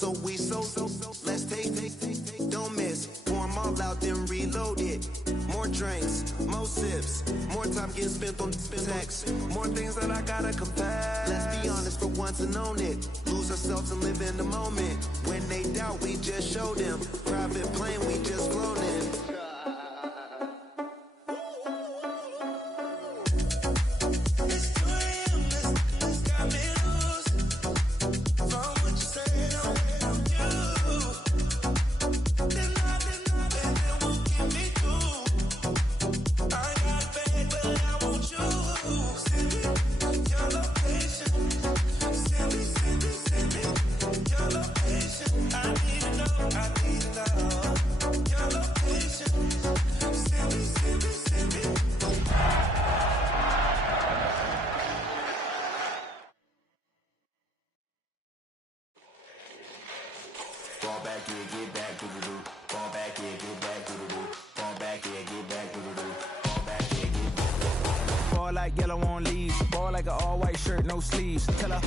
So let's take, don't miss. Pour 'em all out, then reload it. More drinks, more sips, more time getting spent on text. More things that I gotta confess. Let's be honest for once and own it. Lose ourselves and live in the moment. When they doubt, we just show them. Private plane, we just flown in. Like yellow on leaves, ball like an all-white shirt, no sleeves. Tell her,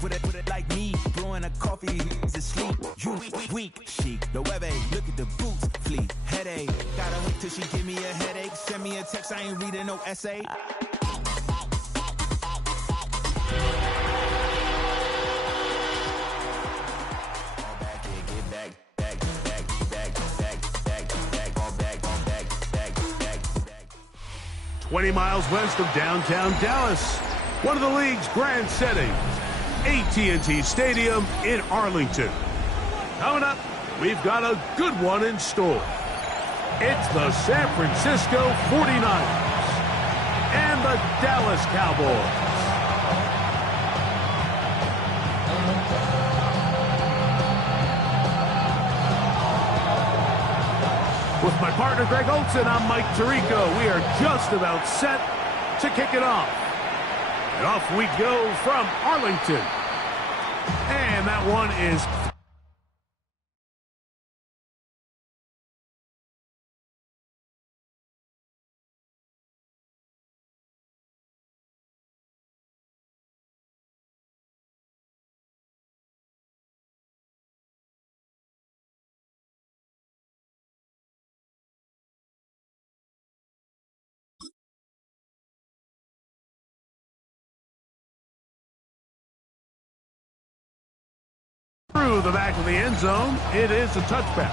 put it like me, blowing a coffee, he's asleep. You weak, chic, the webby, look at the boots, fleet, headache. Gotta wait till she give me a headache, send me a text, I ain't reading no essay. "20 miles west of downtown Dallas, one of the league's grand settings, AT&T Stadium in Arlington. Coming up, we've got a good one in store. It's the San Francisco 49ers and the Dallas Cowboys. With my partner, Greg Olson, I'm Mike Tirico. We are just about set to kick it off. And off we go from Arlington. And that one is... through the back of the end zone. It is a touchback.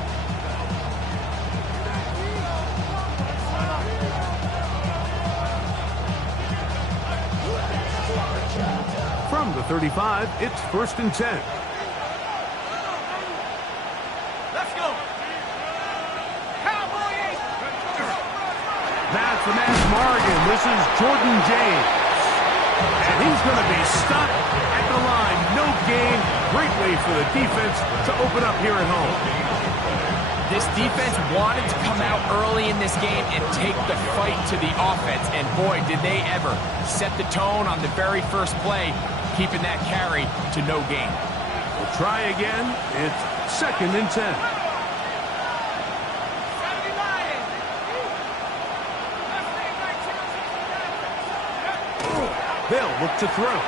From the 35, it's 1st and 10. Let's go. Cowboys. That's the man Morgan. This is Jordan James. And he's going to be stopped at the line. No gain. Great way for the defense to open up here at home. This defense wanted to come out early in this game and take the fight to the offense. And boy, did they ever set the tone on the very first play, keeping that carry to no gain. We'll try again. It's 2nd and 10. They'll look to throw.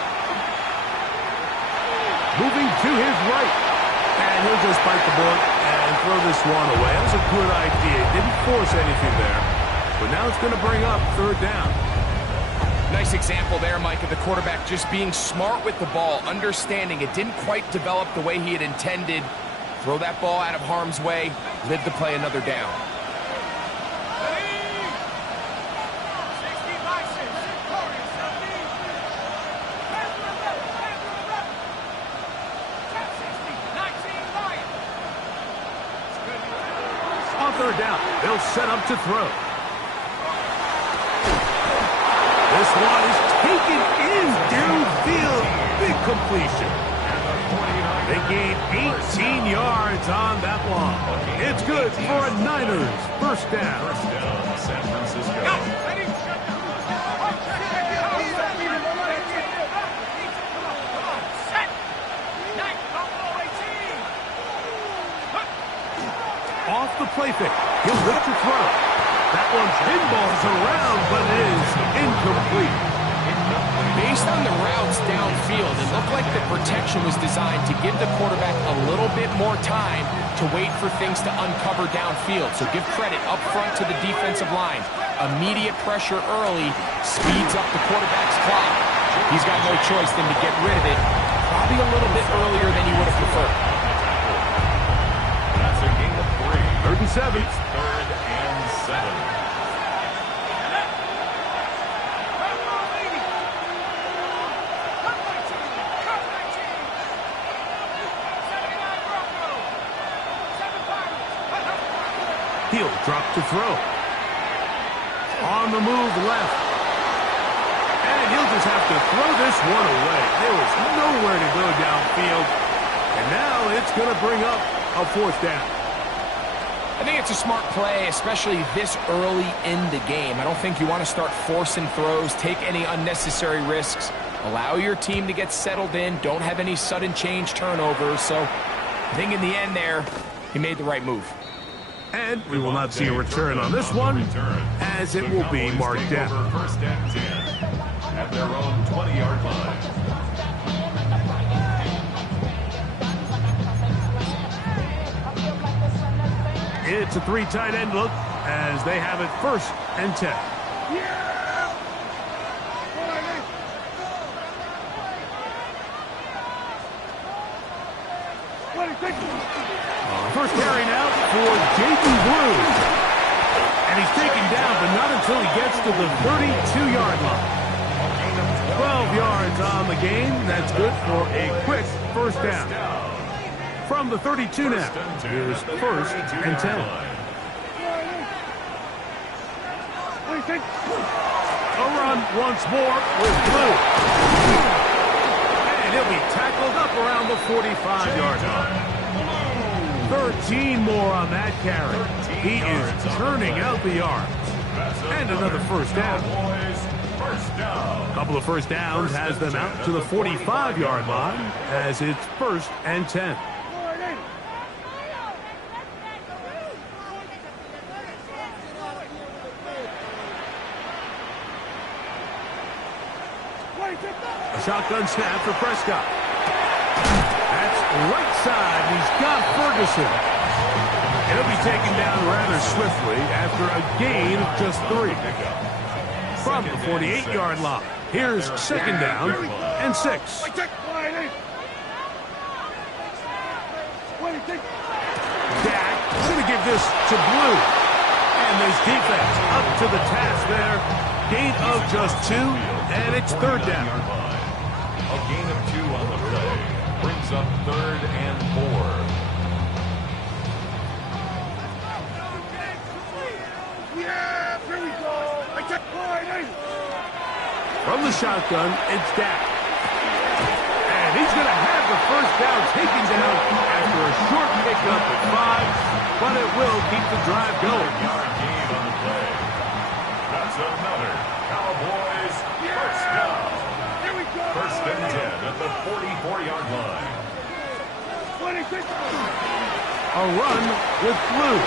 Moving to his right. And he'll just bite the bullet and throw this one away. That was a good idea. Didn't force anything there. But now it's going to bring up 3rd down. Nice example there, Mike, of the quarterback just being smart with the ball, understanding it didn't quite develop the way he had intended. Throw that ball out of harm's way, live to play another down. On 3rd down, they'll set up to throw. This one is taken in downfield. Big completion. They gain 18 yards on that one. It's good for a Niners 1st down. San Francisco. Off the play fake. He'll look to throw. That one pinballs around, but it is incomplete. Based on the routes downfield, it looked like the protection was designed to give the quarterback a little bit more time to wait for things to uncover downfield. So give credit up front to the defensive line. Immediate pressure early speeds up the quarterback's clock. He's got no choice than to get rid of it, probably a little bit earlier than he would have preferred. That's a gain of 3. 3rd and 7. It's 3rd and 7. He'll drop to throw. On the move left. And he'll just have to throw this one away. There was nowhere to go downfield. And now it's going to bring up a 4th down. I think it's a smart play, especially this early in the game. I don't think you want to start forcing throws, take any unnecessary risks, allow your team to get settled in, don't have any sudden change turnovers. So I think in the end there, he made the right move. And we will not see a return on this one, as it will be marked down. 1st and 10 at their own 20-yard line. It's a 3 tight end look as they have it 1st and 10. First carry now for Jaden Blue. And he's taken down, but not until he gets to the 32-yard line. 12 yards on the game. That's good for a quick 1st down. From the 32 now, here's 1st and 10. A run once more with Blue. And he'll be tackled up around the 45-yard line. 13 more on that carry. He is turning out the yards. And another 1st down. A couple of 1st downs has them out to the 45-yard line as it's 1st and 10. A shotgun snap for Prescott. That's right side. He's got Ferguson. He'll be taken down rather swiftly after a gain of just 3. From the 48-yard line, here's 2nd down and 6. Dak going to give this to Blue. And this defense up to the task there. Gain of just 2, and it's 3rd down. A gain of 2 on the play brings up 3rd and 4. From the shotgun, it's Dak. And he's going to have the 1st down taken down after a short pickup at 5, but it will keep the drive going. Yard gain on the play. That's another Cowboys 1st down. 1st and 10 at the 44-yard line. A run with Blue.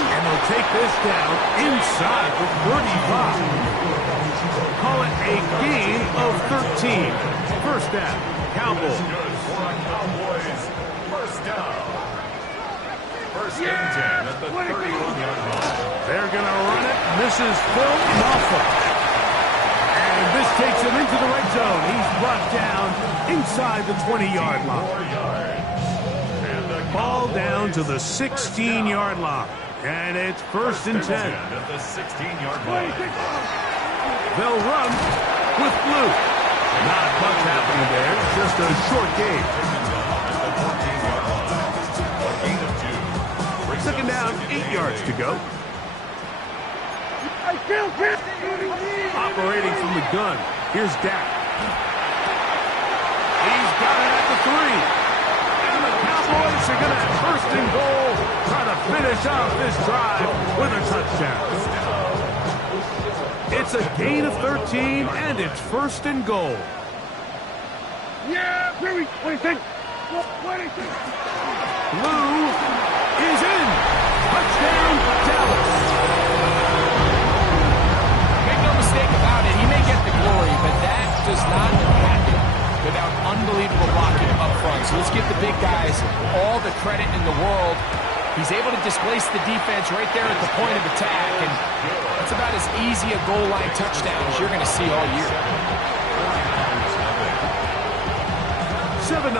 And they'll take this down inside the 35. Call it a gain of 13. 1st down, Cowboys. Good for a Cowboys 1st down. 1st and 10 at the 31-yard line. They're going to run it. This is Phil Mafah. And this takes him into the red zone. He's brought down inside the 20-yard line. 4 yards. And the Ball down to the 16-yard line. And it's 1st and 10. At the 16-yard line. They'll run with Blue. Not much happening there. Just a short game. A gain of 2. 2nd down, 8 yards to go. Operating from the gun. Here's Dak. He's got it at the 3. And the Cowboys are going to have 1st and goal. Try to finish off this drive with a touchdown. It's a gain of 13, and it's 1st and goal. Blue is in. Touchdown, Dallas. Make no mistake about it, he does not happen without unbelievable blocking up front. So let's give the big guys all the credit in the world. He's able to displace the defense right there at the point of attack, and that's about as easy a goal line touchdown as you're going to see all year. 7-0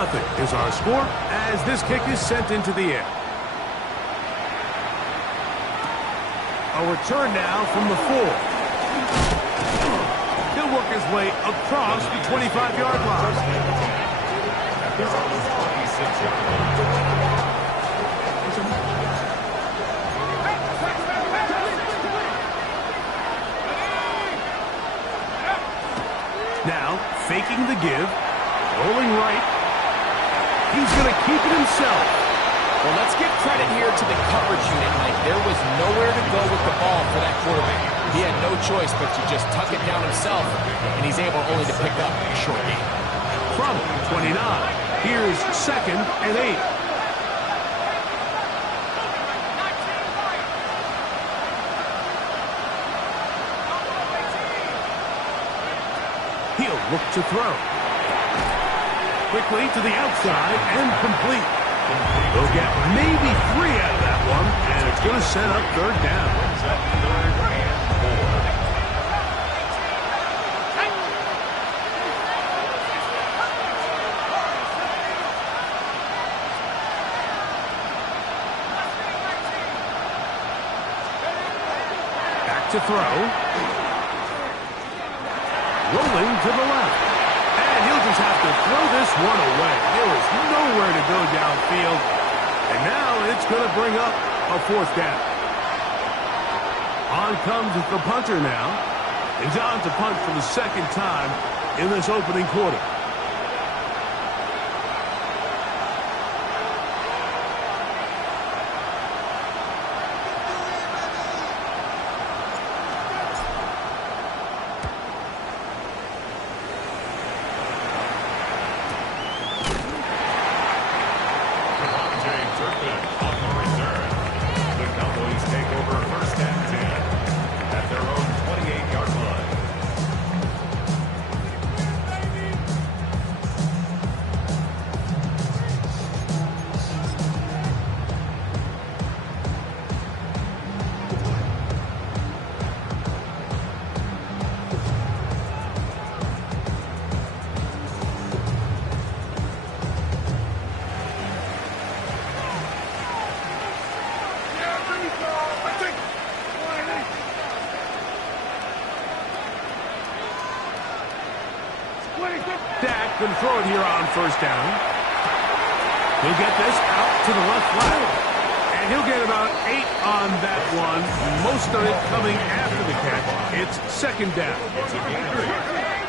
is our score as this kick is sent into the air. A return now from the 4. He'll work his way across the 25-yard line. Now, faking the give, rolling right. He's going to keep it himself. Well, let's give credit here to the coverage unit, Mike. There was nowhere to go with the ball for that quarterback. He had no choice but to just tuck it down himself, and he's able only to pick up a short gain. From 29, here's 2nd and 8. He'll look to throw. Quickly to the outside and complete. They'll get maybe 3 out of that one, and it's going to set up 3rd down. Back to throw. Rolling to the left. And he'll just have to throw this one away. There is nowhere to go downfield. And now it's going to bring up a 4th down. On comes the punter now. And on to punt for the 2nd time in this opening quarter. Dak can throw it here on 1st down. He'll get this out to the left flat. And he'll get about 8 on that one. Most of it coming after the catch. It's 2nd down.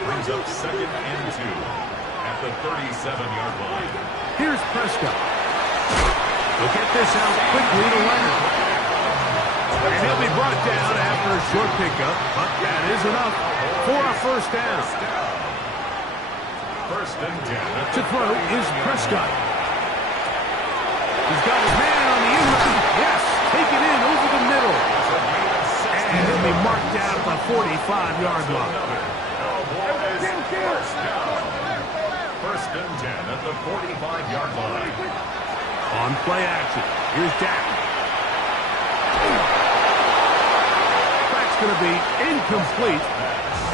Brings up 2nd and 2 at the 37-yard line. Here's Prescott. He'll get this out quickly to Leonard. And he'll be brought down after a short pickup. But that is enough for a 1st down. 1st and 10. To throw is Prescott. He's got his man on the in-route. Yes, take it in over the middle. And he'll be marked down at the 45-yard line. First and 10 at the 45-yard line. On play action, here's Dak. That's going to be incomplete.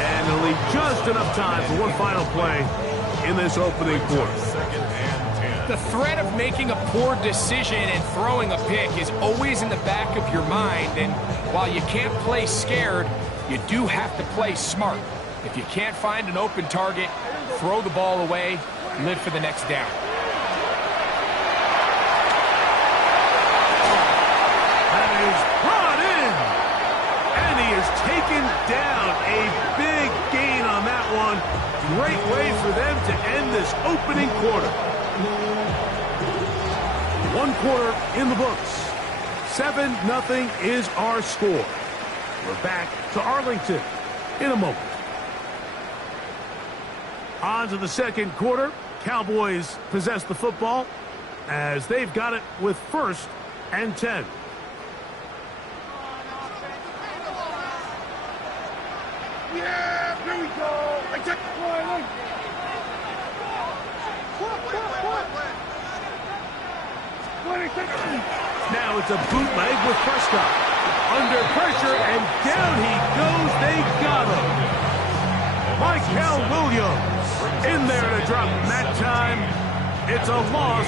And he'll leave just enough time for one final play in this opening quarter. The threat of making a poor decision and throwing a pick is always in the back of your mind, and while you can't play scared, you do have to play smart. If you can't find an open target, throw the ball away, live for the next down. That is brought in, and he is taken down. A big gain on that one. Great way for them to end this opening quarter. 1 quarter in the books. 7-0 is our score. We're back to Arlington in a moment. On to the 2nd quarter. Cowboys possess the football as they've got it with 1st and 10. Yeah, here we go. Now it's a bootleg with Prescott. Under pressure, and down he goes. They got him. Michael Williams in there to drop him that time. It's a loss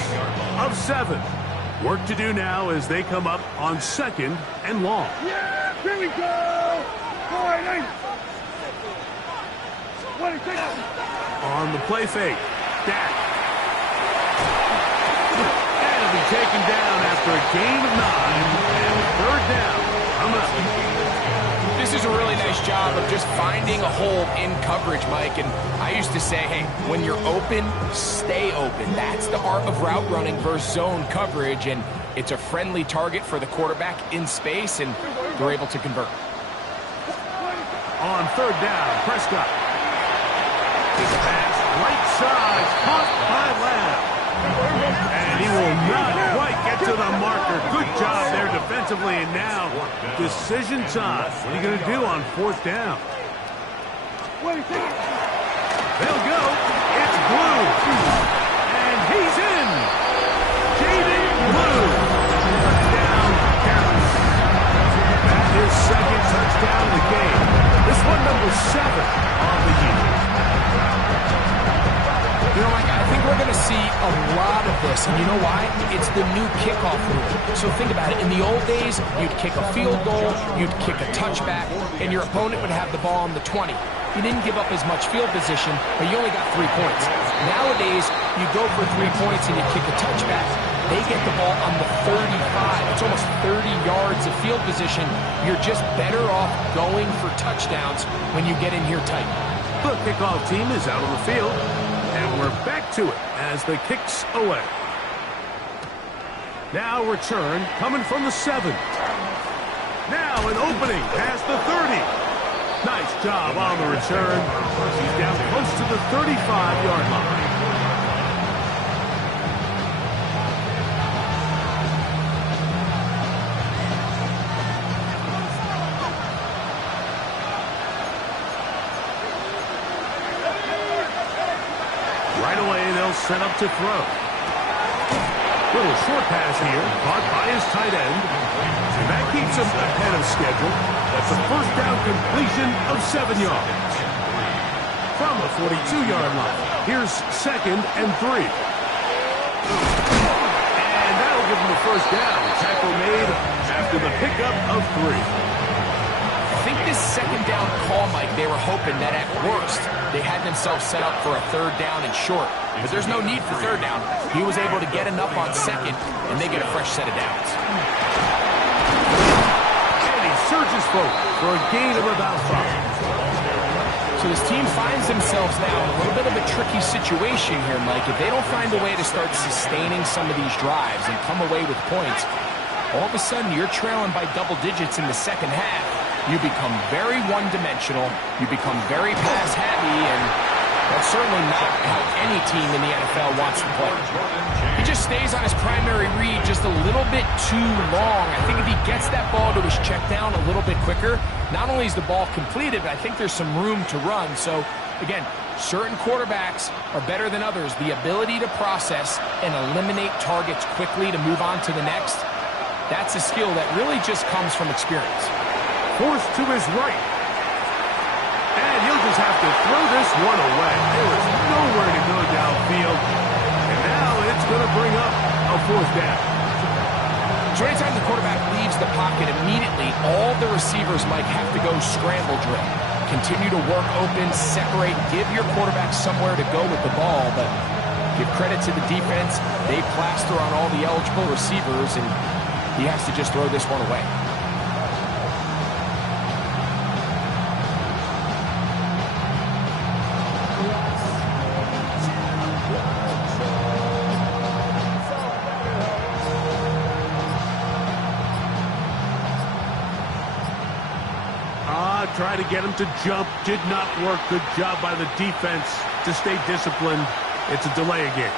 of 7. Work to do now as they come up on 2nd and long. Yeah, here we go. On the play fake. Dak. And it'll be taken down after a gain of 9 and 3rd down. I'm up. This is a really nice job of just finding a hole in coverage, Mike. And I used to say, hey, when you're open, stay open. That's the art of route running versus zone coverage. And it's a friendly target for the quarterback in space, and they're able to convert. On 3rd down, Prescott. His pass, right side, caught by Lamb. And he will not quite get to the marker. Good job there defensively, and now decision time. What are you going to do on 4th down? They'll go. It's Blue. And he's in. Jaden Blue. Touchdown, Dallas. That is 2nd touchdown of the game. This one number 7 on the year. You know, Mike, I think we're going to see a lot of this, and you know why? It's the new kickoff rule. So think about it. In the old days, you'd kick a field goal, you'd kick a touchback, and your opponent would have the ball on the 20. You didn't give up as much field position, but you only got 3 points. Nowadays, you go for 3 points and you kick a touchback. They get the ball on the 35. It's almost 30 yards of field position. You're just better off going for touchdowns when you get in here tight. The kickoff team is out on the field. And we're back to it as the kick's away. Now return coming from the 7. Now an opening past the 30. Nice job on the return. He's down close to the 35-yard line. Set up to throw. Little short pass here, caught by his tight end. And that keeps him ahead of schedule. That's a 1st down completion of 7 yards. From the 42-yard line, here's 2nd and 3. And that'll give him the 1st down. Tackle made after the pickup of 3. I think this 2nd down call, Mike, they were hoping that at worst they had themselves set up for a 3rd down and short. But there's no need for 3rd down. He was able to get enough on 2nd, and they get a fresh set of downs. And he surges forward for a gain of about 5. So this team finds themselves now in a little bit of a tricky situation here, Mike. If they don't find a way to start sustaining some of these drives and come away with points, all of a sudden you're trailing by double digits in the 2nd half. You become very one-dimensional, you become very pass-heavy, and that's certainly not how any team in the NFL wants to play. He just stays on his primary read just a little bit too long. I think if he gets that ball to his check down a little bit quicker, not only is the ball completed, but I think there's some room to run. So, again, certain quarterbacks are better than others. The ability to process and eliminate targets quickly to move on to the next, that's a skill that really just comes from experience. Forced to his right. And he'll just have to throw this one away. There is nowhere to go downfield. And now it's going to bring up a 4th down. So anytime the quarterback leaves the pocket immediately, all the receivers might have to go scramble drill. Continue to work open, separate, give your quarterback somewhere to go with the ball. But give credit to the defense. They plaster on all the eligible receivers, and he has to just throw this one away. Try to get him to jump. Did not work. Good job by the defense to stay disciplined. It's a delay again.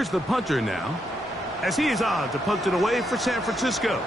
Here's the punter now, as he is on to punt it away for San Francisco.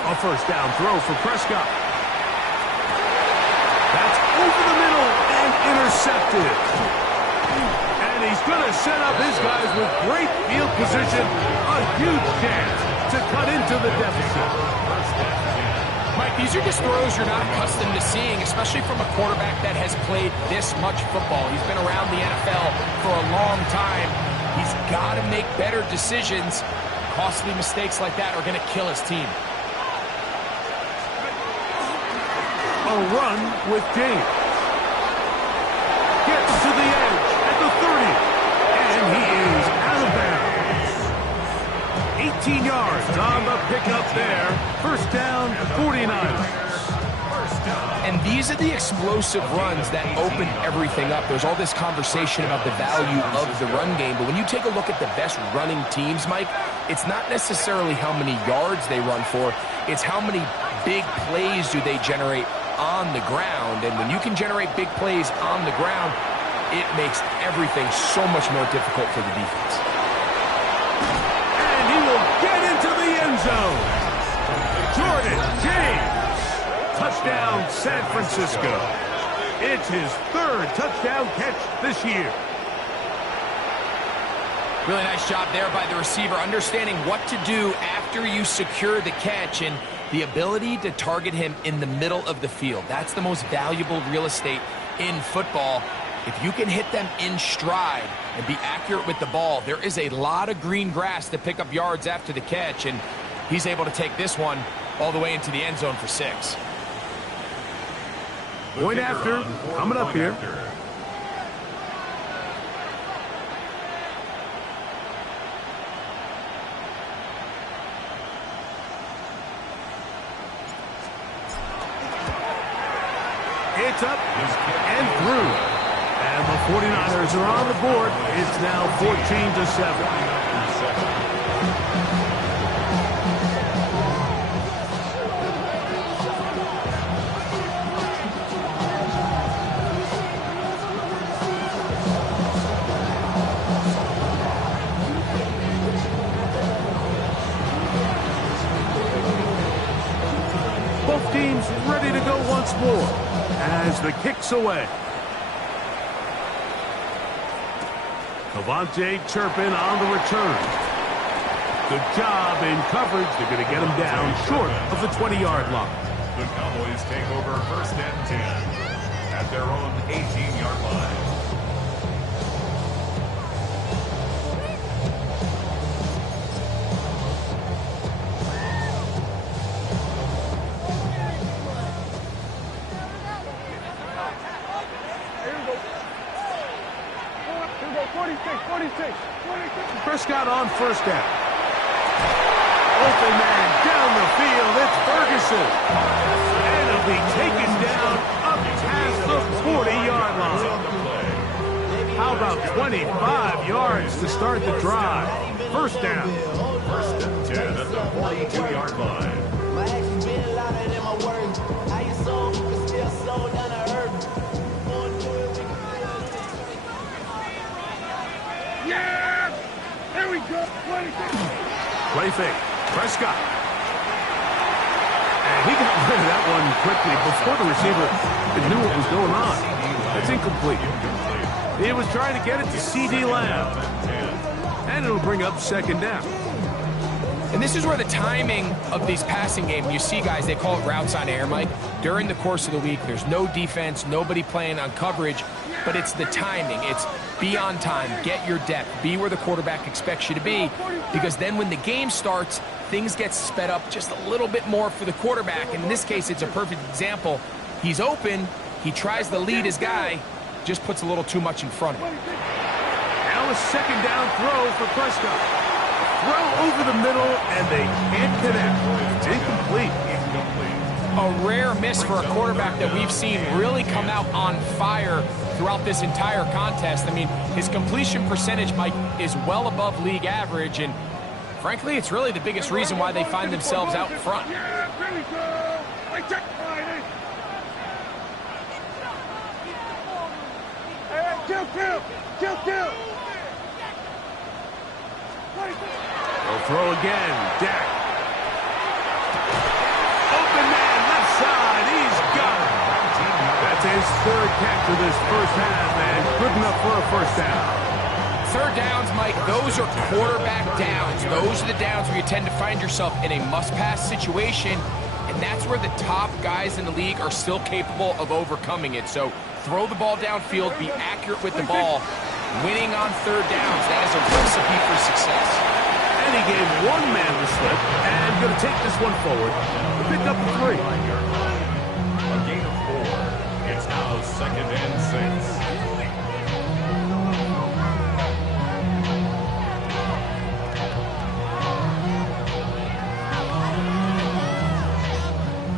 A first down throw for Prescott. That's over the middle and intercepted. And he's going to set up his guys with great field position. A huge chance to cut into the deficit. Mike, these are just throws you're not accustomed to seeing, especially from a quarterback that has played this much football. He's been around the NFL for a long time. He's got to make better decisions. Costly mistakes like that are going to kill his team. A run with James. Gets to the edge at the 30. And he is out of bounds. 18 yards on the pickup there. First down, 49ers. And these are the explosive runs that open everything up. There's all this conversation about the value of the run game, but when you take a look at the best running teams, Mike, it's not necessarily how many yards they run for, it's how many big plays do they generate on the ground. And when you can generate big plays on the ground, it makes everything so much more difficult for the defense. And he will get into the end zone. Jordan James. Touchdown, San Francisco. It's his third touchdown catch this year. Really nice job there by the receiver, understanding what to do after you secure the catch and the ability to target him in the middle of the field. That's the most valuable real estate in football. If you can hit them in stride and be accurate with the ball, there is a lot of green grass to pick up yards after the catch, and he's able to take this one all the way into the end zone for 6. Point after, coming up here. It's up and through. And the 49ers are on the board. It's now 14-7. Both teams ready to go once more as the kick's away. Cavante Turpin on the return. Good job in coverage. They're going to get him down short of the 20-yard line. The Cowboys take over first and 10 at their own 18-yard line. Prescott on first down. Open man down the field. It's Ferguson. And he'll be taken down up past the 40-yard line. How about 25 yards to start the drive? First down. First and 10 at the 42-yard line. My actions been louder than my words. How you sold, you can still slow down the earth. Yeah! There we go. Play fake. Prescott. And he got rid of that one quickly before the receiver knew what was going on. That's incomplete. He was trying to get it to CeeDee Lamb. And it'll bring up second down. And this is where the timing of these passing games, you see guys, they call it routes on air, Mike. During the course of the week, there's no defense, nobody playing on coverage, but it's the timing. It's be on time, get your depth, be where the quarterback expects you to be, because then when the game starts, things get sped up just a little bit more for the quarterback. In this case, it's a perfect example. He's open, he tries to lead his guy, just puts a little too much in front of him. Now a second down throw for Prescott. Throw over the middle, and they can't connect. It's incomplete. A rare miss for a quarterback that we've seen really come out on fire throughout this entire contest. I mean, his completion percentage, Mike, is well above league average, and frankly, it's really the biggest reason why they find themselves out in front. Yeah, here we go. I check Friday. Hey, kill. They'll throw again. Dak. Open man, left side. He's got it. That's his third catch of this first half, and good enough for a first down. Third downs, Mike, those are quarterback downs. Those are the downs where you tend to find yourself in a must-pass situation, and that's where the top guys in the league are still capable of overcoming it. So throw the ball downfield, be accurate with the ball. Winning on third downs, that is a recipe for success. And he gave one man the slip, and going to take this one forward to pick up the 3. A gain of 4. It's now 2nd and 6.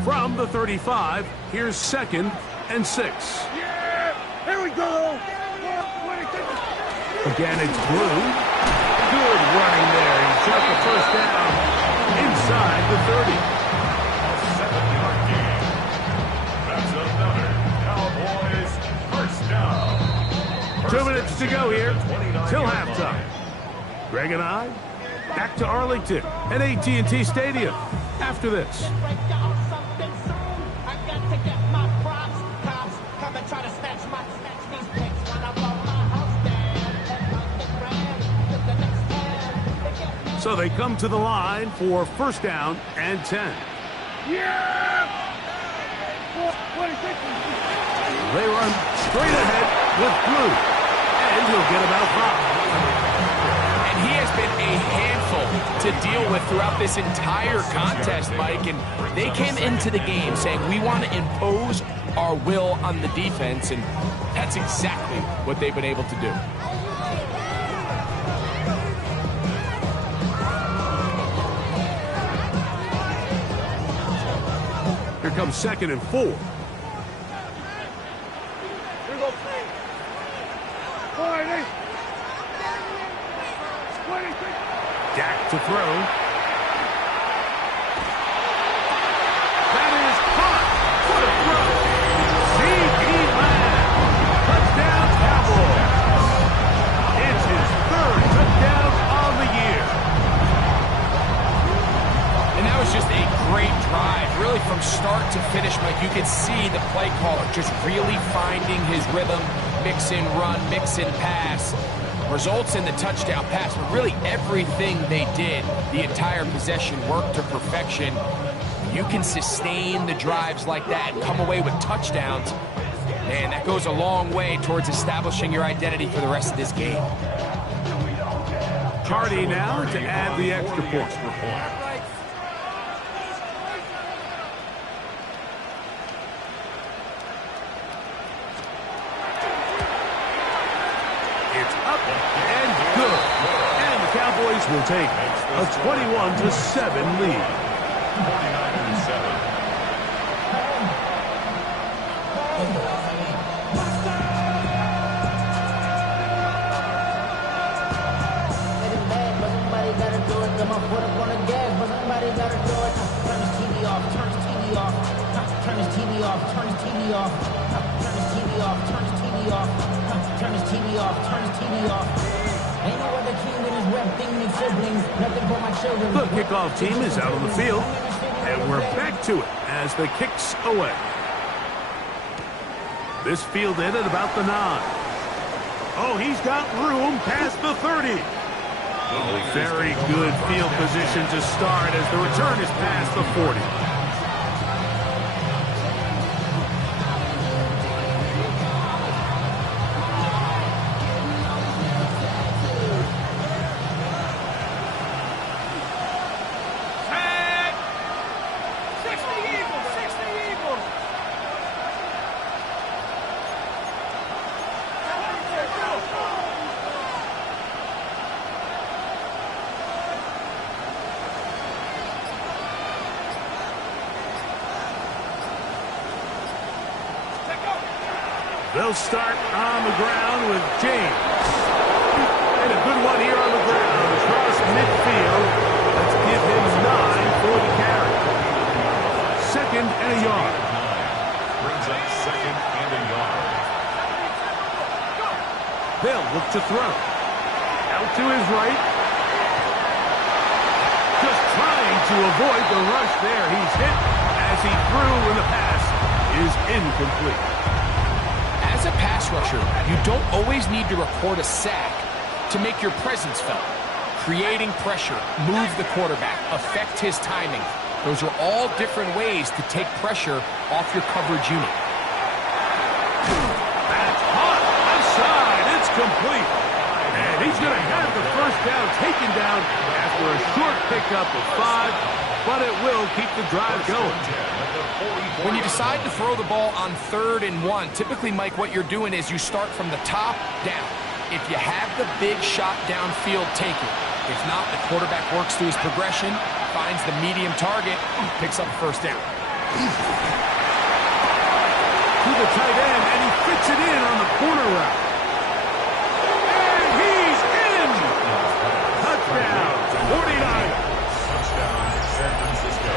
From the 35, here's 2nd and 6. Yeah, here we go. Again, it's Blue. Good running there. He took the first down inside the 30. A 7-yard gain. That's another Cowboys first down. 2 minutes to go here till halftime. Greg and I back to Arlington at AT&T Stadium after this. So they come to the line for first down and 10. Yeah! They run straight ahead with Blue, and he'll get about 5. And he has been a handful to deal with throughout this entire contest, Mike, and they came into the game saying, we want to impose our will on the defense, and that's exactly what they've been able to do. Here comes 2nd and 4. Here we go. Friday. Dak to throw. That is caught. What a throw. C.D. Lamb. Touchdown Cowboys. It's his 3rd touchdown on the year. And that was just a great drive. Really from start to finish, Mike, you could see the play caller just really finding his rhythm, mix and run, mix and pass. Results in the touchdown pass, but really everything they did, the entire possession worked to perfection. You can sustain the drives like that and come away with touchdowns. Man, that goes a long way towards establishing your identity for the rest of this game. Hardy now to add the extra point. Will take a 21-7 lead. 49-7. The kickoff team is out on the field, and we're back to it as the kicks away. This fielded at about the 9. Oh, he's got room past the 30. Oh, very good field position to start as the return is past the 40. They'll start on the ground with James. And a good one here on the ground across midfield. Let's give him 9 for the carry. Second and a yard. Brings up second and a yard. They'll look to throw. Out to his right. Just trying to avoid the rush there. He's hit as he threw, and the pass is incomplete. As a pass rusher, you don't always need to record a sack to make your presence felt. Creating pressure, move the quarterback, affect his timing. Those are all different ways to take pressure off your coverage unit. That's hot. Outside. It's complete. And he's going to have the first down taken down after a short pickup of 5, but it will keep the drive going. When you decide to throw the ball on 3rd and 1, typically, Mike, what you're doing is you start from the top down. If you have the big shot downfield, take it. If not, the quarterback works through his progression, finds the medium target, picks up a first down. To the tight end, and he fits it in on the corner route. And he's in! Touchdown, 49ers. Touchdown, San Francisco.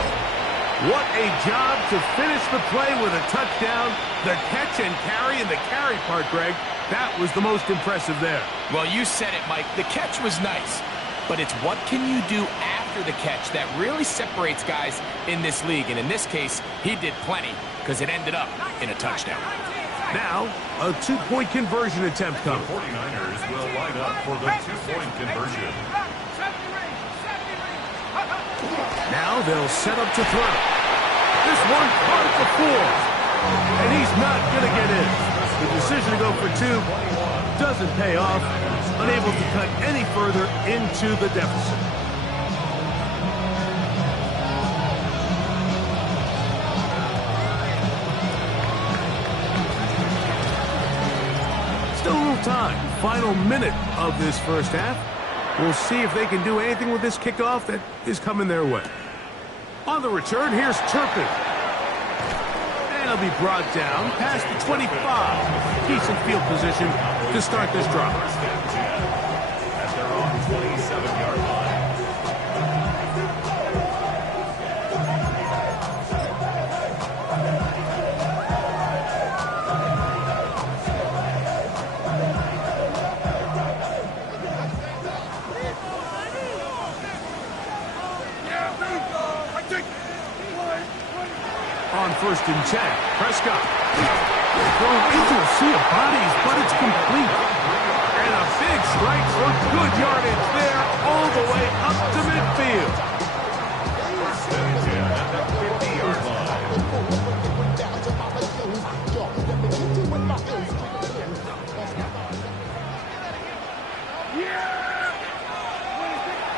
What a job to finish the play with a touchdown. The catch and carry, and the carry part, Greg, that was the most impressive there. Well, you said it, Mike. The catch was nice, but it's what can you do after the catch that really separates guys in this league. And in this case, he did plenty because it ended up in a touchdown. Now, a 2-point conversion attempt The coming. 49ers will line up for the 2-point conversion. Now they'll set up to throw. This one caught at the 4. And he's not going to get in. The decision to go for 2 doesn't pay off. Unable to cut any further into the deficit. Still a little time. Final minute of this first half. We'll see if they can do anything with this kickoff that is coming their way. On the return, here's Turpin. And he'll be brought down past the 25. Decent field position to start this drive. First and 10 at their own 27-yard line. On 1st and 10, Prescott. Thrown into a sea of bodies, but it's complete. And a big strike for good yardage there all the way up to midfield. First and 10 at the 50-yard line.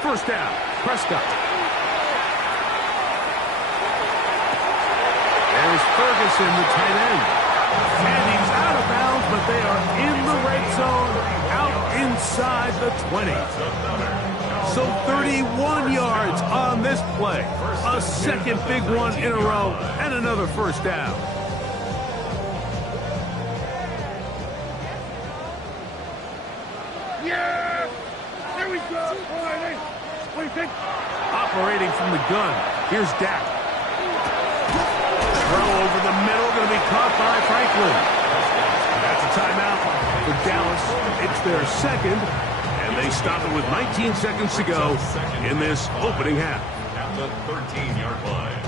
First down, Prescott. There's Ferguson, the tight end. And he's out of bounds, but they are in the red zone, out inside the 20. So 31 yards on this play. A second big one in a row, and another first down. Yeah! There we go! All right, what do you think? Operating from the gun, here's Dak. Throw over the middle, going to be caught by Franklin. That's a timeout for Dallas. It's their second, and they stop it with 19 seconds to go in this opening half. At the 13-yard line.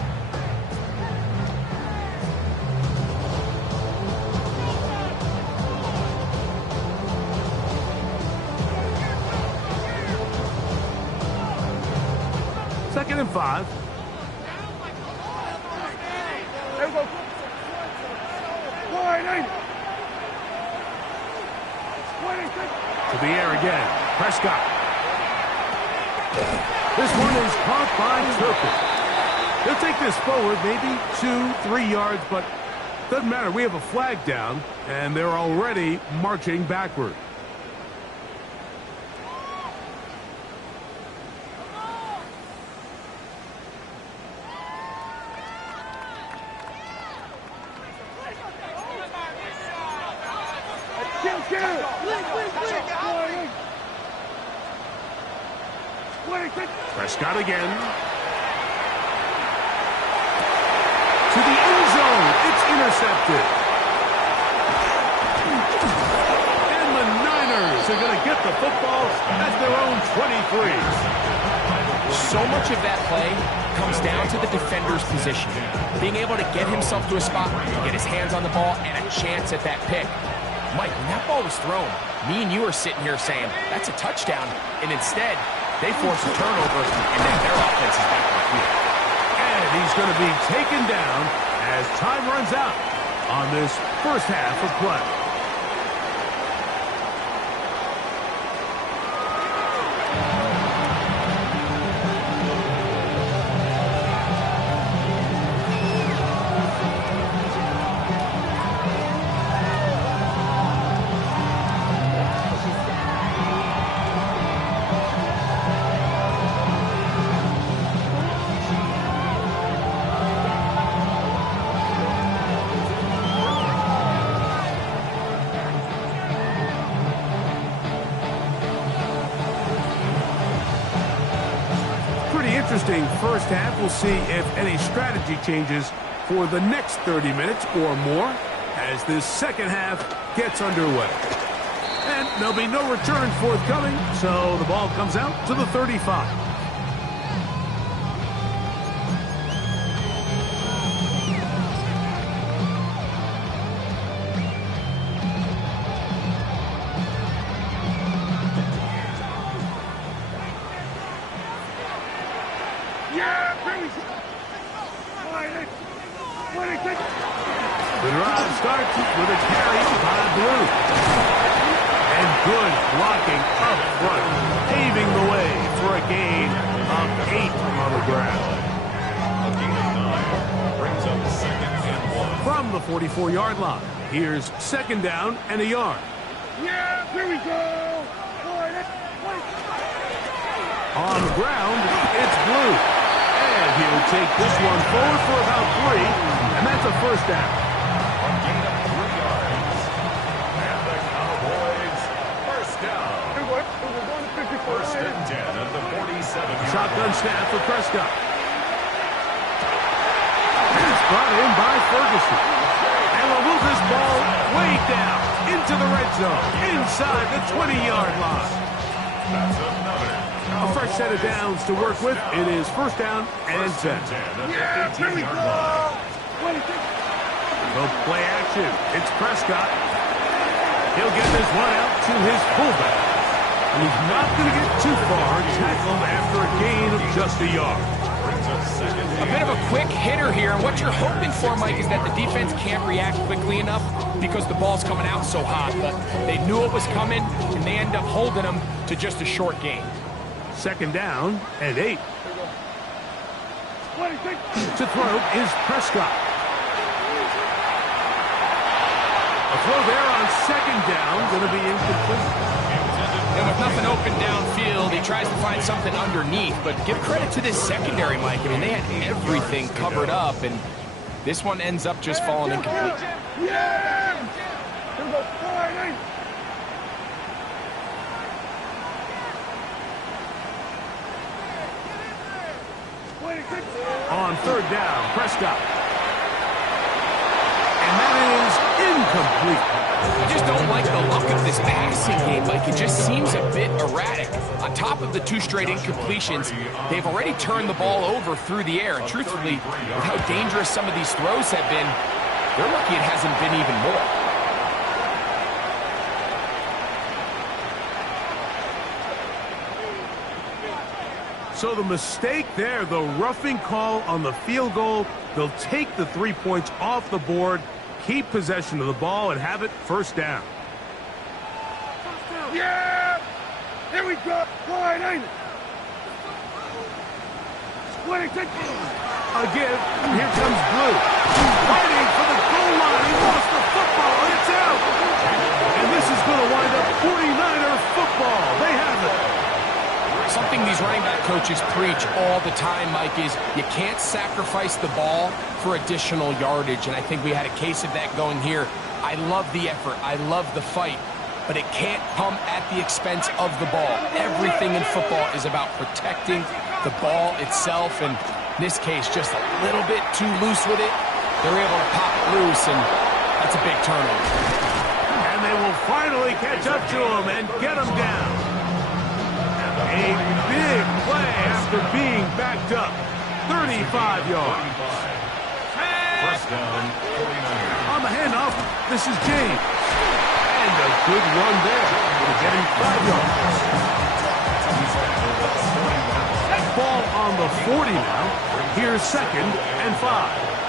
Second and 5. There we go. Wide eight. To the air again. Prescott. This one is caught by Turpin. They'll take this forward, maybe 2-3 yards, but doesn't matter. We have a flag down, and they're already marching backward. Prescott again. To the end zone. It's intercepted. And the Niners are going to get the football at their own 23. So much of that play comes down to the defender's position. Being able to get himself to a spot, to get his hands on the ball, and a chance at that pick. Mike, when that ball was thrown, me and you are sitting here saying, that's a touchdown. And instead, they force a turnover, and then their offense is back on the field. And he's going to be taken down as time runs out on this first half of play. Interesting first half. We'll see if any strategy changes for the next 30 minutes or more as this second half gets underway. And there'll be no return forthcoming, so the ball comes out to the 35. The drive starts with a carry by Blue. And good blocking up front, paving the way for a gain of 8 on the ground. A gain of 9 brings up 2nd and 1. From the 44-yard line, here's 2nd down and a yard. Yeah, here we go. On the ground, it's Blue. And he'll take this one forward for about 3, and that's a first down. A gain of 3 yards. And the Cowboys first down. First and 10 at the 47-yard Shotgun snap for Prescott. It's brought in by Ferguson. And we'll move this ball way down into the red zone, inside the 20-yard line. That's another. A fresh set of downs to work with. It is first down and 10. Yeah, here we go. The play action. It's Prescott. He'll get this one out to his fullback. And he's not going to get too far, tackled after a gain of just a yard. A bit of a quick hitter here, and what you're hoping for, Mike, is that the defense can't react quickly enough because the ball's coming out so hot. But they knew it was coming, and they end up holding them to just a short gain. 2nd down and 8. To throw is Prescott. A throw there on 2nd down, going to be incomplete. And with nothing open downfield, he tries to find something underneath. But give credit to this secondary, Mike. I mean, they had everything covered up, and this one ends up just falling incomplete. On 3rd down, Prescott. And that is incomplete. I just don't like the look of this passing game, Mike. It just seems a bit erratic. On top of the 2 straight incompletions, they've already turned the ball over through the air. And truthfully, with how dangerous some of these throws have been, they're lucky it hasn't been even more. So the mistake there, the roughing call on the field goal, they'll take the 3 points off the board, keep possession of the ball, and have it first down. Yeah! Here we go! Wide in! Again, here comes Blue. Fighting for the goal line. He lost the football, and it's out. And this is going to wind up 49er football. They have it. Something these running back coaches preach all the time, Mike, is you can't sacrifice the ball for additional yardage, and I think we had a case of that going here. I love the effort. I love the fight, but it can't come at the expense of the ball. Everything in football is about protecting the ball itself, and in this case, just a little bit too loose with it. They're able to pop it loose, and that's a big turnover. And they will finally catch up to him and get him down. A big play after being backed up. 35 yards. First down, 49ers. On the handoff, this is James. And a good run there. We're getting 5 yards. Ball on the 40 now. Here's 2nd and 5.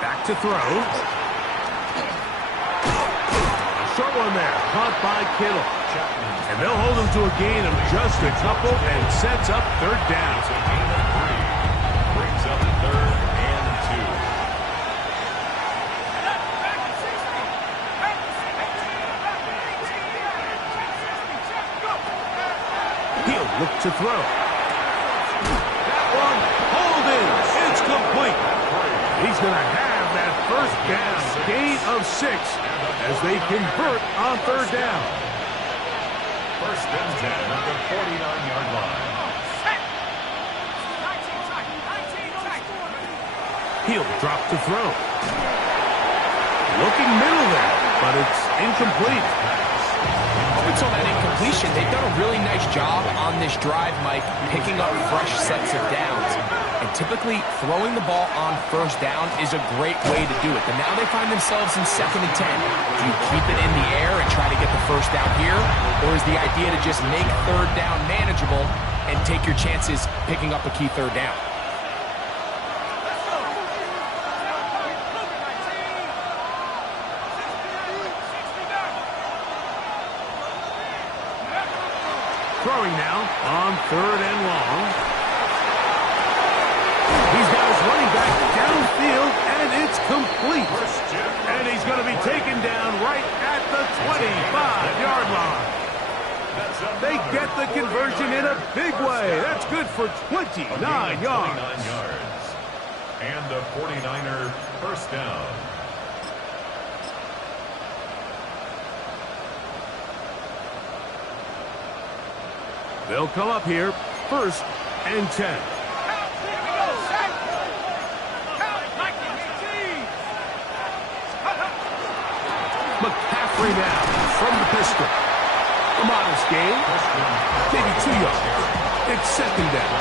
Back to throw. A short one there, caught by Kittle. And they'll hold him to a gain of just a couple and sets up 3rd down. It's a gain of 3. Brings up 3rd and 2. He'll look to throw. That one, hold in. It's complete. He's going to have that 1st down, gain of 6 as they convert on 3rd down. First and 10 at the 49-yard line. He'll drop to throw. Looking middle there, but it's incomplete. Up until that incompletion, they've done a really nice job on this drive, Mike, picking up fresh sets of downs. And typically, throwing the ball on 1st down is a great way to do it. But now they find themselves in 2nd and 10. Do you keep it in the air and try to get the 1st down here? Or is the idea to just make 3rd down manageable and take your chances picking up a key 3rd down? Throwing now on 3rd and long. He's got his running back downfield, and it's complete. And he's going to be taken down right at the 25-yard line. They get the conversion in a big way. That's good for 29 yards. And a 49er 1st down. They'll come up here, 1st and 10. McCaffrey now from the pistol. A modest gain, maybe 2 yards. It's 2nd down.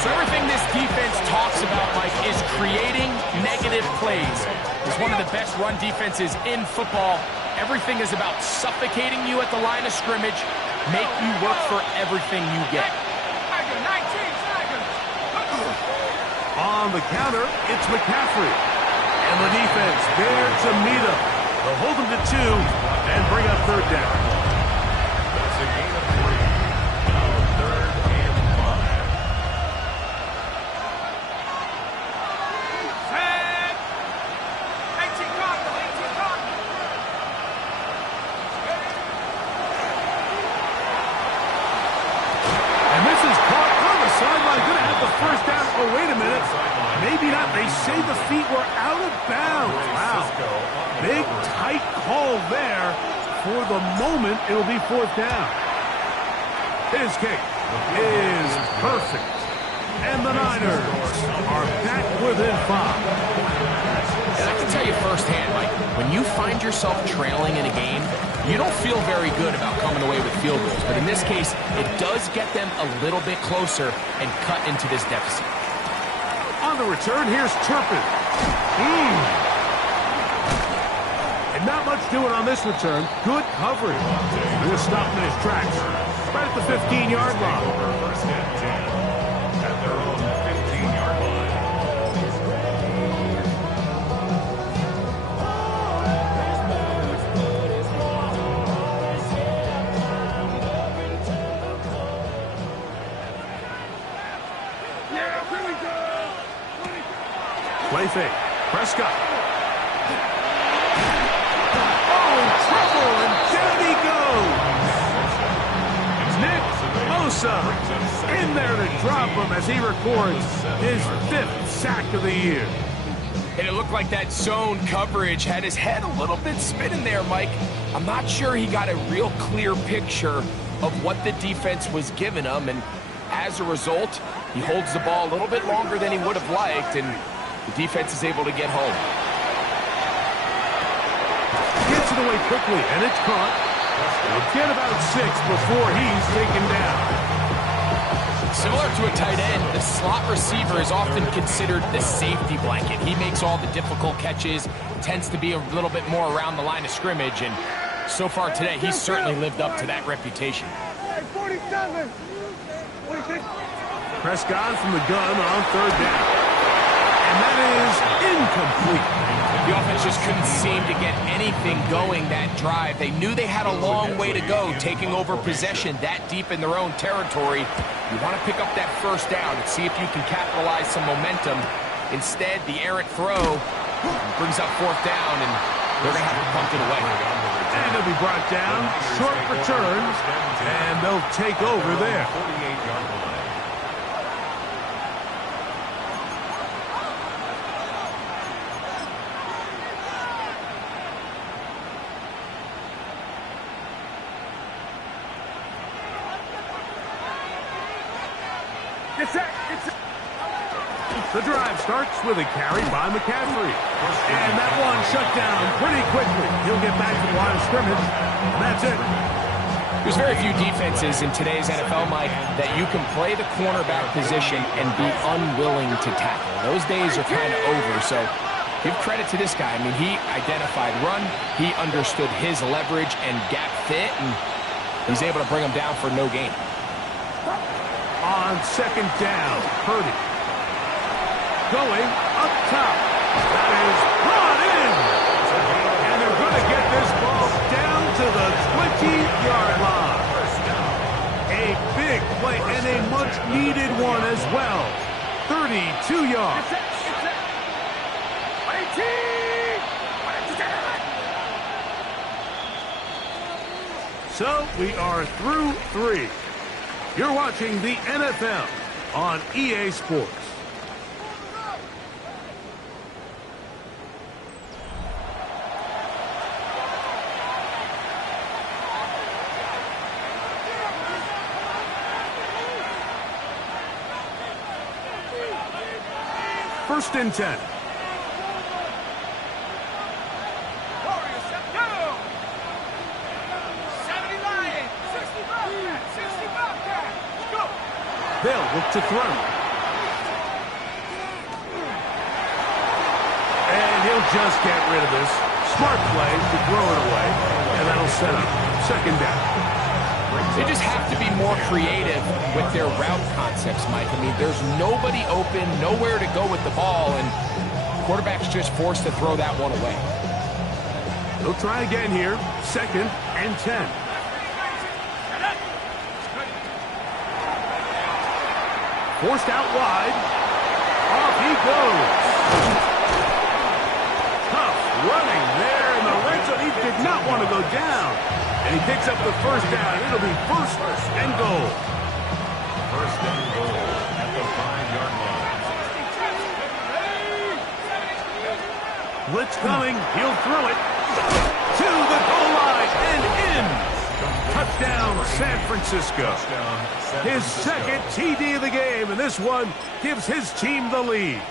So everything this defense talks about, Mike, is creating negative plays. It's one of the best run defenses in football. Everything is about suffocating you at the line of scrimmage, make you work for everything you get. On the counter, it's McCaffrey. And the defense there to meet him. They'll hold him to 2 and bring up 3rd down. That's a gain of 3. Now 3rd and 5. And this is caught on the sideline. Going to have the 1st down. Oh, wait a minute. Maybe not. They say the feet were out of bounds. Wow. Big, tight call there. For the moment, it'll be 4th down. His kick is perfect. And the Niners are back within 5. And I can tell you firsthand, Mike, when you find yourself trailing in a game, you don't feel very good about coming away with field goals. But in this case, it does get them a little bit closer and cut into this deficit. On the return, here's Turpin. And not much doing on this return. Good coverage. We'll stop him in his tracks. Right at the 15-yard line.1st and 10 at their own 15-yard line. Play fake. Prescott. Oh, in trouble, and down he goes. Nick Bosa in there to drop him as he records his 5th sack of the year. And it looked like that zone coverage had his head a little bit spinning there, Mike. I'm not sure he got a real clear picture of what the defense was giving him, and as a result, he holds the ball a little bit longer than he would have liked, and the defense is able to get home. Gets it away quickly, and it's caught. He'll get about 6 before he's taken down. Similar to a tight end, the slot receiver is often considered the safety blanket. He makes all the difficult catches, tends to be a little bit more around the line of scrimmage, and so far today, he's certainly lived up to that reputation. 47. Prescott from the gun on 3rd down. And that is incomplete. The offense just couldn't seem to get anything going that drive. They knew they had a long way to go, taking over possession that deep in their own territory. You want to pick up that 1st down and see if you can capitalize some momentum. Instead, the errant throw brings up 4th down, and they're going to have to punt it away. And he'll be brought down, short return, and they'll take over there. 48-yard line. The drive starts with a carry by McCaffrey. And that one shut down pretty quickly. He'll get back to the line of scrimmage. And that's it. There's very few defenses in today's NFL, Mike, that you can play the cornerback position and be unwilling to tackle. Those days are kind of over, so give credit to this guy. I mean, he identified run, he understood his leverage and gap fit, and he's able to bring him down for no gain. On 2nd down, Purdy. Going up top. That is brought in. And they're going to get this ball down to the 20-yard line. A big play and a much-needed one as well. 32 yards. So we are through 3. You're watching the NFL on EA Sports. First and 10. They'll look to throw. And he'll just get rid of this. Smart play to throw it away. And that'll set up 2nd down. They just have to be more creative with their route concepts, Mike. I mean, there's nobody open, nowhere to go with the ball, and quarterback's just forced to throw that one away. They'll try again here. 2nd and 10. Forced out wide. Off he goes. Tough running there in the red zone. He did not want to go down. And he picks up the 1st down. It'll be 1st and goal. 1st and goal at the 5-yard line. Blitz coming. He'll throw it to the goal line and in. Touchdown, San Francisco. His 2nd TD of the game, and this one gives his team the lead.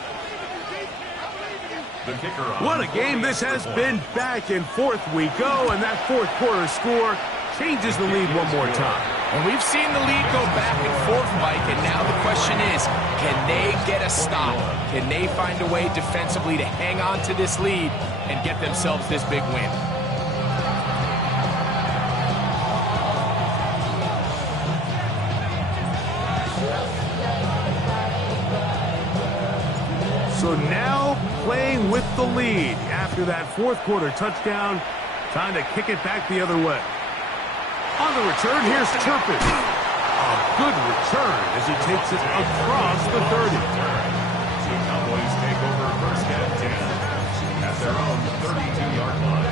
What a game this has been. Back and forth we go, and that 4th quarter score changes the lead one more time. And we've seen the lead go back and forth, Mike, and now the question is, can they get a stop? Can they find a way defensively to hang on to this lead and get themselves this big win? So now playing with the lead after that 4th quarter touchdown. Time to kick it back the other way. On the return, here's Turpin. A good return as he takes it across the 30. The Cowboys take over 1st at their own 32-yard line.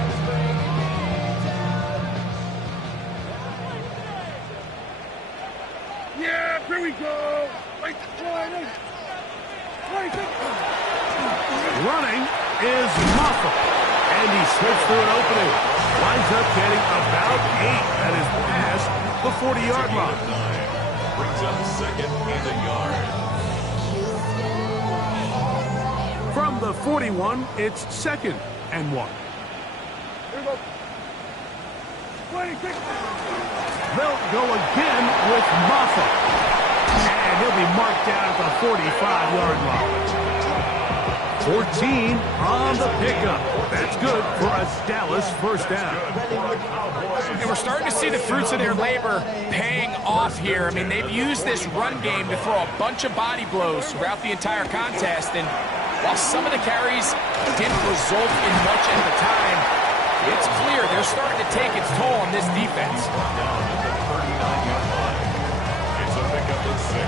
Yeah, here we go. Right, Running is Moffa, and he slips through an opening. Winds up getting about 8 at his past the 40-yard line. Brings up second and a yard. From the 41, it's second and 1. Here we go. 26. They'll go again with Moffa, and he'll be marked down at the 45-yard line. 14 on the pickup. That's good for a Dallas first down. And we're starting to see the fruits of their labor paying off here. I mean, they've used this run game to throw a bunch of body blows throughout the entire contest, and while some of the carries didn't result in much at the time, it's clear they're starting to take its toll on this defense. Down at the 39-yard line. It's a pickup of 6.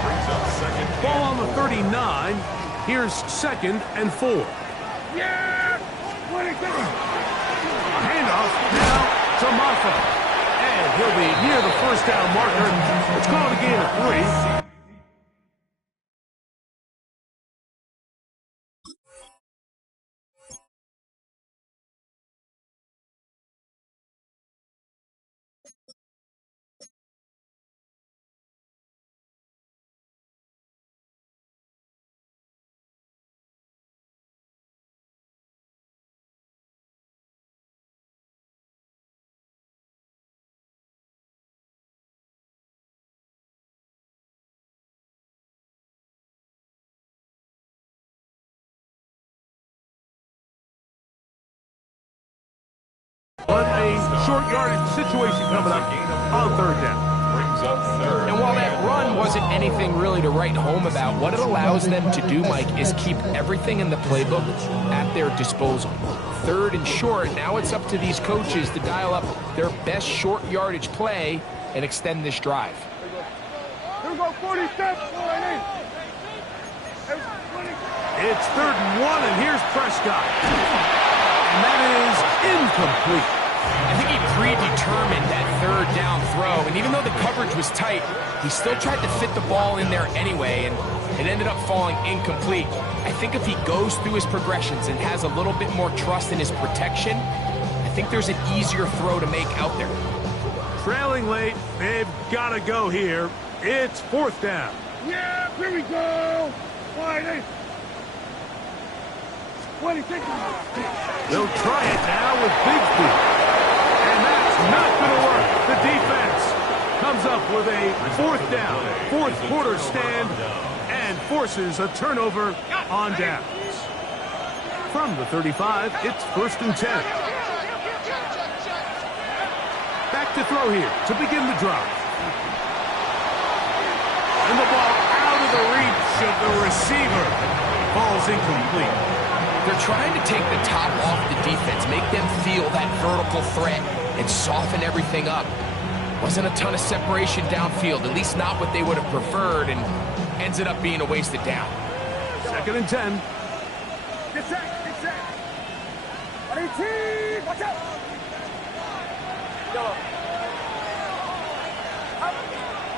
Brings up second. Ball on the 39. Here's second and 4. Yeah, 26. A handoff now to Moffa. And he'll be near the first down marker. It's called a gain of 3. But a short yardage situation coming up on third down. Brings up third. And while that run wasn't anything really to write home about, what it allows them to do, Mike, is keep everything in the playbook at their disposal. Third and short, now it's up to these coaches to dial up their best short yardage play and extend this drive. Here we go, 40 steps. It's third and 1, and here's Prescott. And that is incomplete. I think he predetermined that third down throw, and even though the coverage was tight, he still tried to fit the ball in there anyway, and it ended up falling incomplete. I think if he goes through his progressions and has a little bit more trust in his protection, I think there's an easier throw to make out there. Trailing late, they've got to go here. It's fourth down. Yeah, here we go. 26. They'll try it now with Bigsby. And that's not going to work. The defense comes up with a fourth down, fourth quarter stand, and forces a turnover on downs. From the 35, it's first and 10. Back to throw here to begin the drive. And the ball out of the reach of the receiver. Ball's incomplete. They're trying to take the top off the defense, make them feel that vertical threat, and soften everything up. Wasn't a ton of separation downfield, at least not what they would have preferred, and ends it up being a wasted down. Second and 10. Get set, get set. 18, watch out.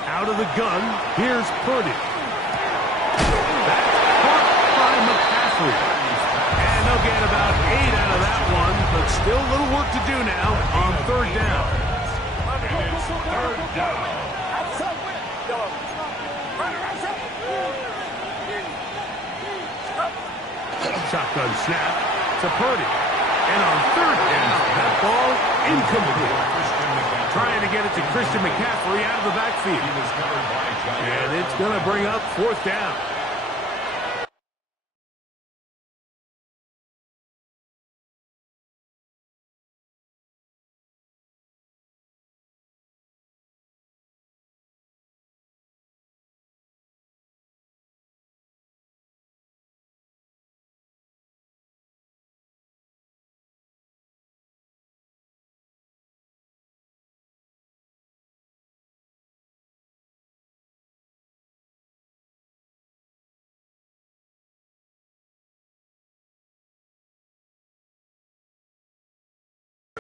Out of the gun, here's Purdy. That's caught by McCaffrey. And they'll get about 8 out of that one, but still a little work to do now on third down. And it's third down. Shotgun snap to Purdy. And on third down, that ball incomplete. Trying to get it to Christian McCaffrey out of the backfield. And it's going to bring up fourth down.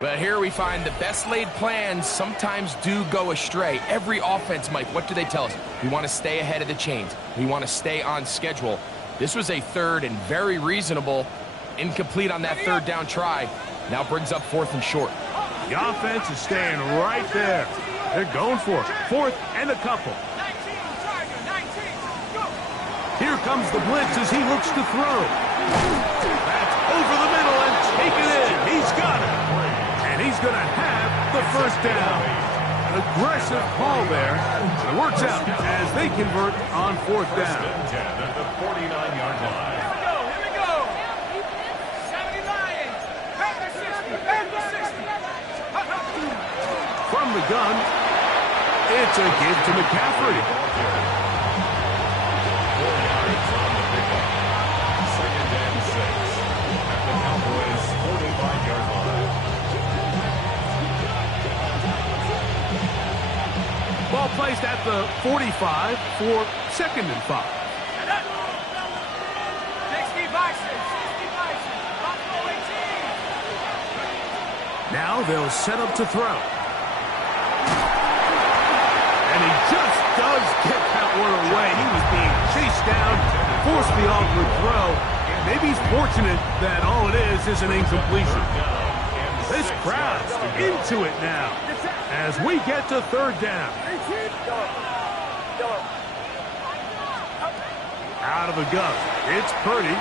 But here we find the best laid plans sometimes do go astray. Every offense, Mike, what do they tell us? We want to stay ahead of the chains. We want to stay on schedule. This was a third and very reasonable, incomplete on that third down try. Now brings up 4th and short. The offense is staying right there. They're going for it. 4th and a couple. Here comes the blitz as he looks to throw. That's over the middle and taken in. He's got it. And he's going to have the first down. An aggressive call there. It works out as they convert on 4th down. At the 49-yard line. Here we go. 70 Lions. Back to 60. From the gun, it's a give to McCaffrey. 4 yards on the pickup. 2nd and 6 at the Cowboys' 45-yard line. Ball placed at the 45 for 2nd and 5. 60 Bison. Buffalo 18. Now they'll set up to throw. And he just does get that one away. He was being chased down, forced the awkward throw. Maybe he's fortunate that all it is an incompletion. This crowd's into it now as we get to 3rd down. Out of the gun. It's Purdy.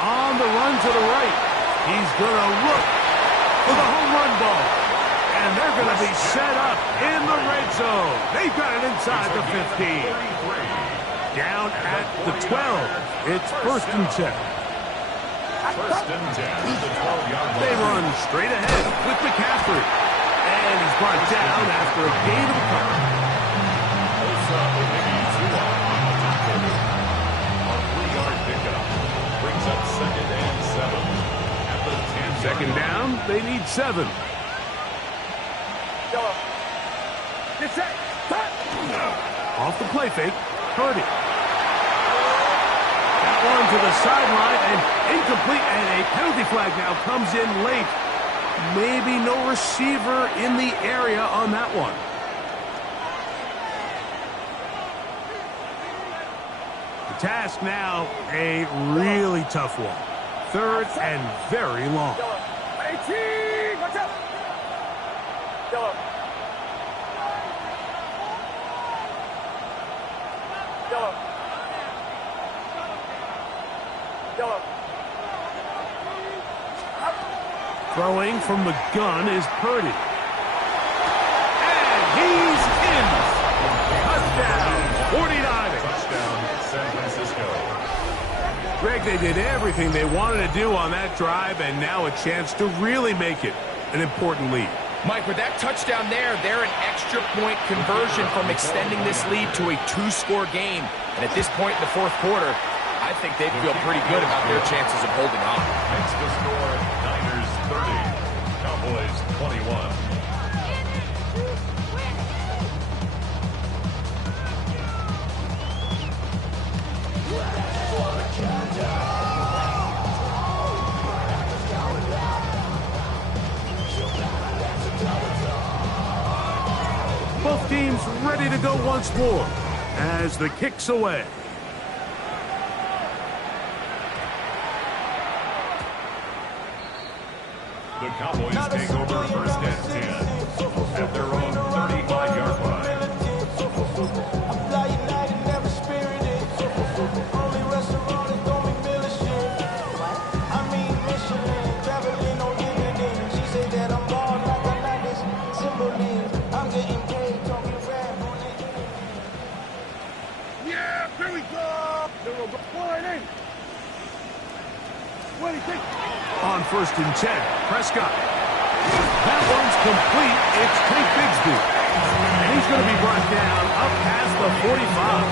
On the run to the right. He's going to look for the home run ball. And they're going to be set up in the red zone. They've got it inside the 15. Down at the 12. It's 1st and 10. 1st and 10 at the 12-yard line. They run straight ahead with McCaffrey. And he's brought down after a gain of a couple. Osa Odighizuwa on the tackle. A 3-yard pickup. Brings up 2nd and 7 at the 10-yard 2nd down, they need 7. Off the play fake, Purdy. That one to the sideline and incomplete, and a penalty flag now comes in late. Maybe no receiver in the area on that one. The task now, a really tough one. 3rd and very long. 18. Watch out. Throwing from the gun is Purdy. And he's in. Touchdown, 49ers. Touchdown, San Francisco. Greg, they did everything they wanted to do on that drive, and now a chance to really make it an important lead. Mike, with that touchdown there, they're an extra point conversion from extending this lead to a 2-score game. And at this point in the 4th quarter, I think they'd feel pretty good about their chances of holding on. Makes the score Niners 30, Cowboys 21. Both teams ready to go once more as the kick's away. The Cowboys take over 1st and 10 at their own 35-yard line. Yeah, here we go. What do you think? On 1st and 10, Prescott. That one's complete. It's Tank Bigsby. And he's going to be brought down up past the 45.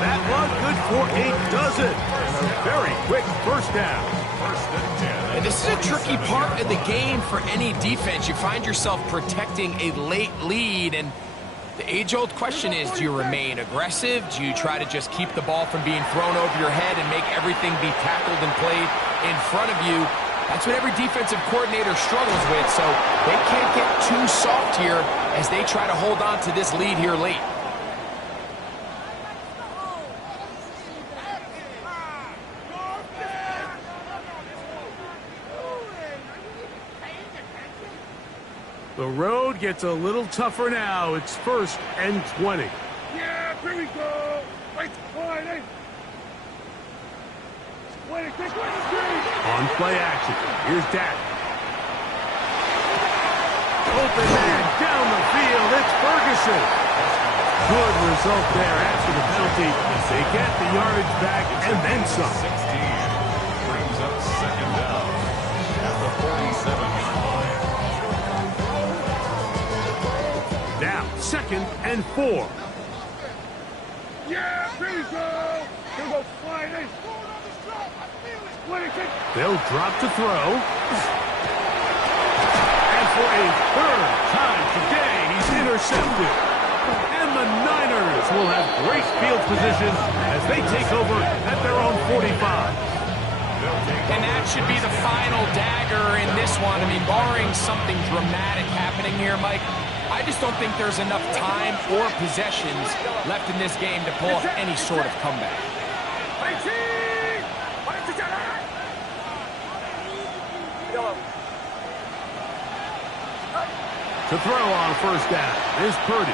That one good for a dozen. And a very quick 1st down. 1st and 10. And this is a tricky part of the game for any defense. You find yourself protecting a late lead, and the age-old question is, do you remain aggressive? Do you try to just keep the ball from being thrown over your head and make everything be tackled and played in front of you? That's what every defensive coordinator struggles with, so they can't get too soft here as they try to hold on to this lead here late. The road gets a little tougher now. It's 1st and 20. Yeah, here we go. Wait, Whiting. On play action. Here's Dak. Open man down the field. It's Ferguson. Good result there after the penalty. They get the yardage back and then some. 16 brings up 2nd down at the 47-yard line. Now 2nd and 4. Yeah, here we go. Here we go, Whiting. They'll drop to throw. And for a 3rd time today, he's intercepted. And the Niners will have great field position as they take over at their own 45. And that should be the final dagger in this one. I mean, barring something dramatic happening here, Mike, I just don't think there's enough time or possessions left in this game to pull off any sort of comeback. To throw on 1st down is Purdy.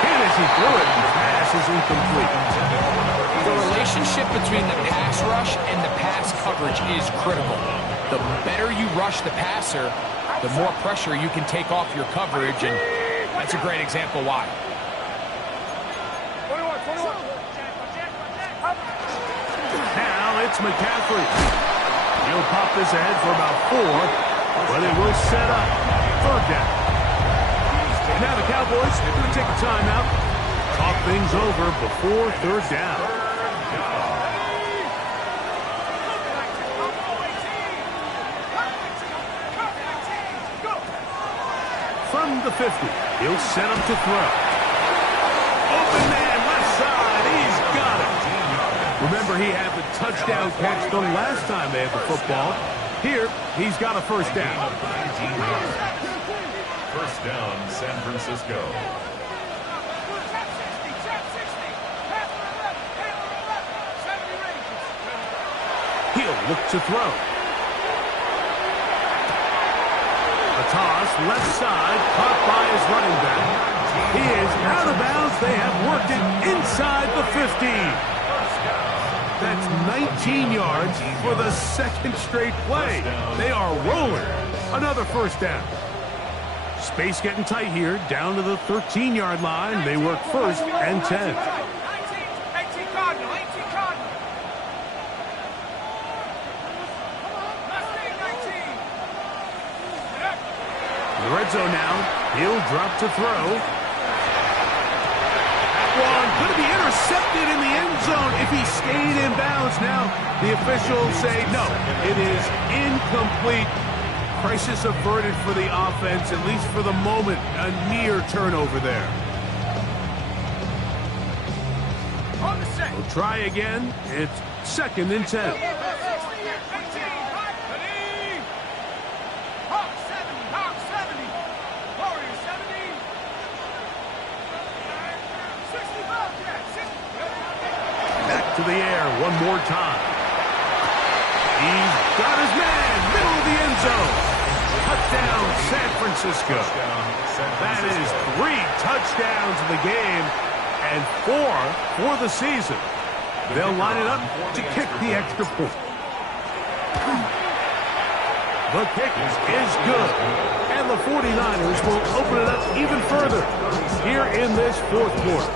And as he threw it, the pass is incomplete. The relationship between the pass rush and the pass coverage is critical. The better you rush the passer, the more pressure you can take off your coverage, and that's a great example why. Now it's McCaffrey. He'll pop this ahead for about 4. But it will set up 3rd down. Now the Cowboys are going to take a timeout. Talk things over before 3rd down. From the 50, he'll set up to throw. Open man, left side, he's got it. Remember, he had the touchdown catch the last time they had the football. Here, he's got a 1st down. 1st down, San Francisco. He'll look to throw. A toss, left side, caught by his running back. He is out of bounds. They have worked it inside the 15. That's 19 yards for the 2nd straight play. They are rolling. Another 1st down. Space getting tight here, down to the 13-yard line. They work 1st and 10. 18 Cardinal. In the red zone now, he'll drop to throw. One going to be intercepted in the end zone if he stayed in bounds. Now the officials say no, it is incomplete. Crisis averted for the offense, at least for the moment. A near turnover there. We'll try again. It's 2nd and 10. To the air one more time. He's got his man, middle of the end zone. Touchdown, San Francisco. That is 3 touchdowns in the game and 4 for the season. They'll line it up to kick the extra point. The kick is good. And the 49ers will open it up even further here in this 4th quarter.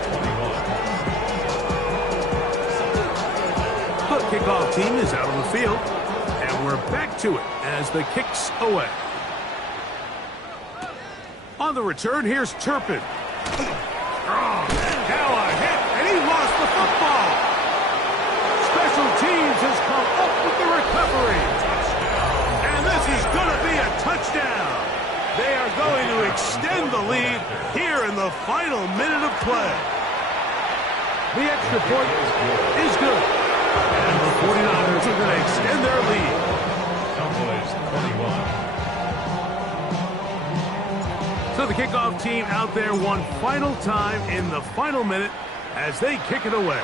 The kickoff team is out on the field, and we're back to it as the kick's away. On the return, here's Turpin. Now a hit, and he lost the football. Special teams has come up with the recovery. And this is going to be a touchdown. They are going to extend the lead here in the final minute of play. The extra point is good. And the 49ers are going to extend their lead. Cowboys 21. So the kickoff team out there one final time in the final minute as they kick it away.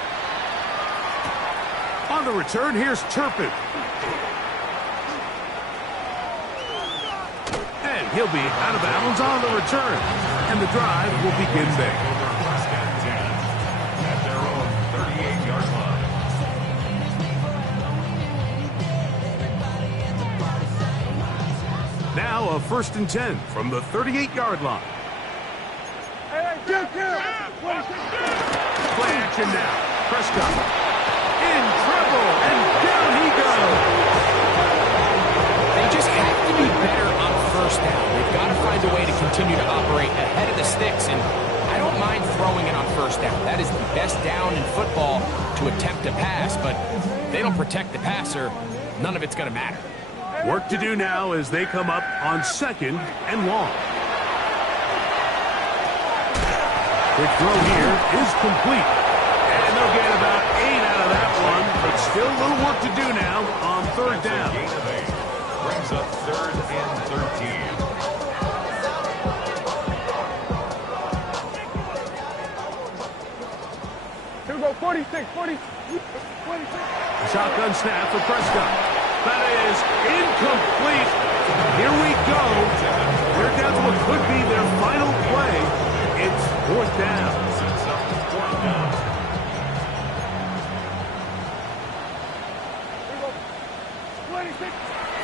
On the return, here's Turpin. And he'll be out of bounds on the return. And the drive will begin there. First and 10 at their own 38-yard line. Now a 1st and 10 from the 38-yard line. Play action now. Prescott in trouble, and down he goes. They just have to be better on first down. They've got to find a way to continue to operate ahead of the sticks, and I don't mind throwing it on first down. That is the best down in football to attempt to pass, but if they don't protect the passer, none of it's going to matter. Work to do now as they come up on 2nd and long. Quick throw here is complete. And they'll get about 8 out of that one, but still a little work to do now on 3rd down. Gain of 8. Brings up 3rd and 13. Here we go, 46. Shotgun snap for Prescott. That is incomplete. Here we go. They're down to what could be their final play. It's 4th down. Sets up 4th down.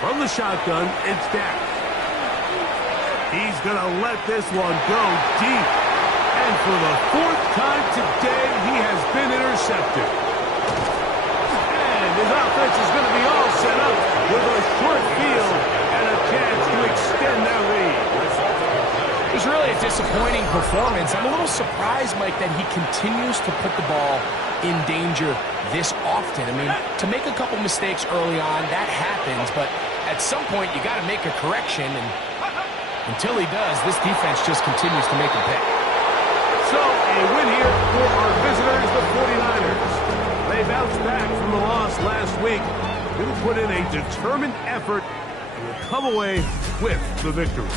From the shotgun, it's Dak. He's going to let this one go deep. And for the 4th time today, he has been intercepted. And his offense is going to be all set up with a short field and a chance to extend their lead. It was really a disappointing performance. I'm a little surprised, Mike, that he continues to put the ball in danger this often. I mean, to make a couple mistakes early on, that happens, but at some point you got to make a correction, and until he does, this defense just continues to make him pay. So, a win here for our visitors, the 49ers. They bounced back from the loss last week. They will put in a determined effort and will come away with the victory.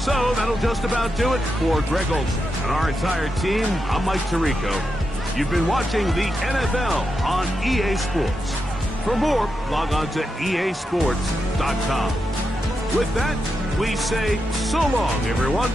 So, that'll just about do it for Greg Olsen and our entire team. I'm Mike Tirico. You've been watching the NFL on EA Sports. For more, log on to easports.com. With that, we say so long, everyone.